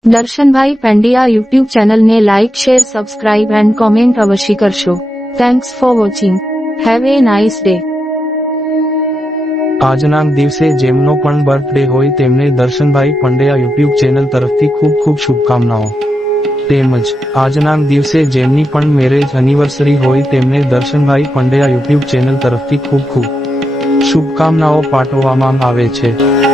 Darshanbhai Pandya YouTube ચેનલને like share subscribe and comment અવશ્ય કરશો. Thanks for watching. Have a nice day. આજના દિવસે જેમનો પણ બર્થડે હોય તેમને દર્શનભાઈ પંડ્યા યુટ્યુબ ચેનલ તરફથી ખૂબ ખૂબ શુભકામનાઓ. તેમજ આજના દિવસે જેમની પણ મેરેજ એનિવર્સરી હોય તેમને દર્શનભાઈ પંડ્યા યુટ્યુબ ચેનલ તરફથી ખૂબ ખૂબ શુભકામનાઓ પાઠવવામાં આવે છે.